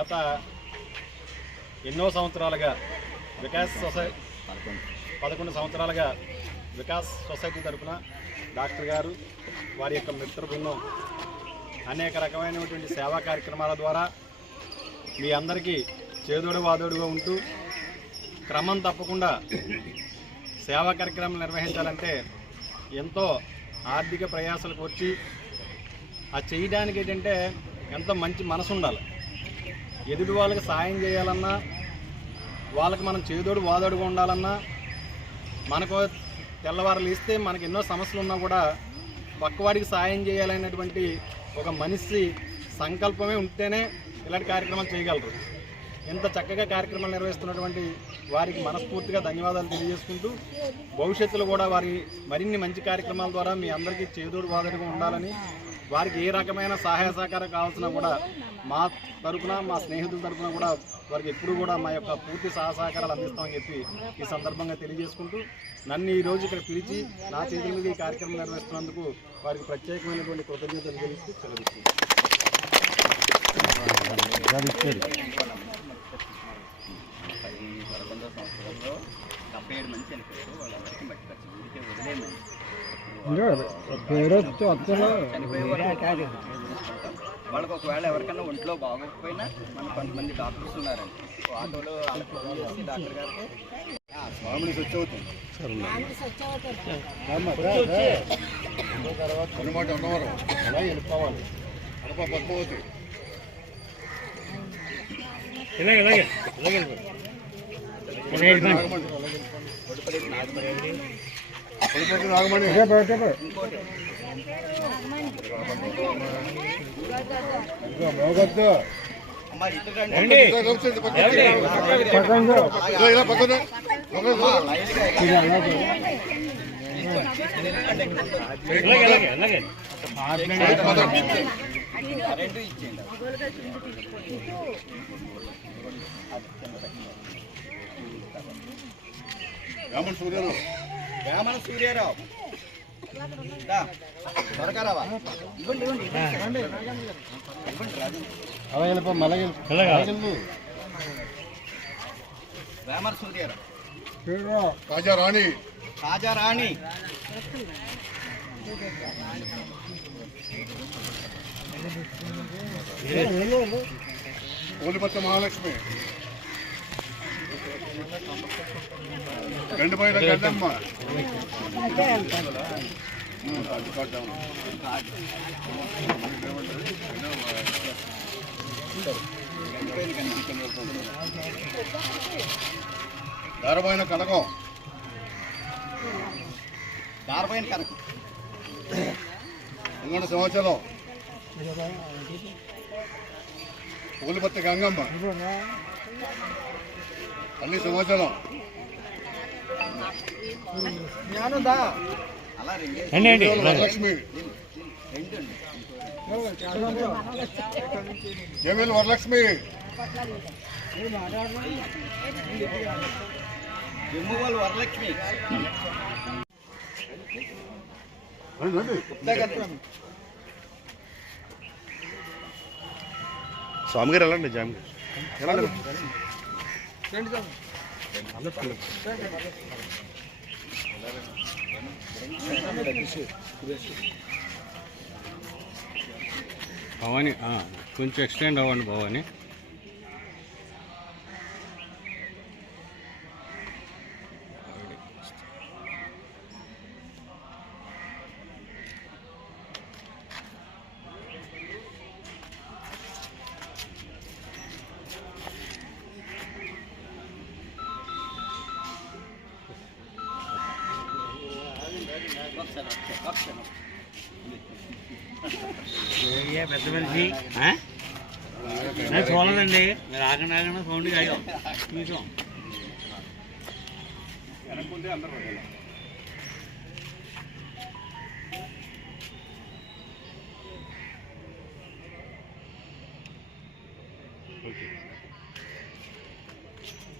గత ఎన్నో సంవత్సరాలుగా వికాస్ సొసైటీ 11 సంవత్సరాలుగా వికాస్ సొసైటీ తరఫున డాక్టర్ గారు వారి యొక్క మిత్ర బృందం అనేక రకమైనటువంటి సేవా కార్యక్రమాల ద్వారా మీ అందరికీ చేదోడు వాదోడుగా ఉంటూ క్రమం తప్పకుండా సేవా కార్యక్రమాలు నిర్వహించాలంటే ఎంతో ఆర్థిక ప్రయాసాలకు వచ్చి అది చేయడానికి ఏంటంటే ఎంతో మంచి మనసు ఉండాలి. ఎదుటి వాళ్ళకి సాయం చేయాలన్నా, వాళ్ళకి మనం చేదోడు వాదోడుగా ఉండాలన్నా, మనకు తెల్లవారులు ఇస్తే మనకి ఎన్నో సమస్యలు ఉన్నా కూడా పక్కవాడికి సాయం చేయాలనేటువంటి ఒక మనిషి సంకల్పమే ఉంటేనే ఇలాంటి కార్యక్రమాలు చేయగలరు. ఇంత చక్కగా కార్యక్రమాలు నిర్వహిస్తున్నటువంటి వారికి మనస్ఫూర్తిగా ధన్యవాదాలు తెలియజేసుకుంటూ భవిష్యత్తులో కూడా వారి మరిన్ని మంచి కార్యక్రమాల ద్వారా మీ అందరికీ చేదోడు వాదోడుగా ఉండాలని, వారికి ఏ రకమైన సహాయ సహకారం కావాల్సినా కూడా మా తరఫున, మా స్నేహితుల తరఫున కూడా వారికి ఎప్పుడు కూడా మా యొక్క పూర్తి సహకారాలు అందిస్తామని చెప్పి ఈ సందర్భంగా తెలియజేసుకుంటూ నన్ను ఈరోజు ఇక్కడ పిలిచి నా చేతుల మీద ఈ కార్యక్రమం నిర్వహిస్తున్నందుకు వారికి ప్రత్యేకమైనటువంటి కృతజ్ఞతలు తెలియజేస్తూ సెలవిస్తున్నాను. వాళ్ళకి ఒకవేళ ఎవరికైనా ఒంట్లో బాగోకపోయినా మన కొంతమంది డాక్టర్స్ ఉన్నారండి, ఆటోలో వాళ్ళకి ఫోన్ చేసి డాక్టర్ గారికి వేమన సూర్యారావు త్వరగా రావా. వేమన సూర్యారావు, రాజారాణి, పోలిపత్త మహాలక్ష్మి, గండిపోయిన గండమ్మ, దారపోయిన కనకం, ఇంకొండ సంవత్సరం, పూలిపత్తి గంగమ్మ, అన్ని సంవత్సరం, వరలక్ష్మి, జమీల్ వరలక్ష్మి, వరలక్ష్మి, స్వామి గారు వెళ్ళండి, జామి భవానీ కొంచెం ఎక్స్టెండ్ అవ్వండి భవానీ. పెద్ద మనిషి చూడదండి, మీరు ఆగండి ఆగండి సౌండ్ కాయో చూసాం.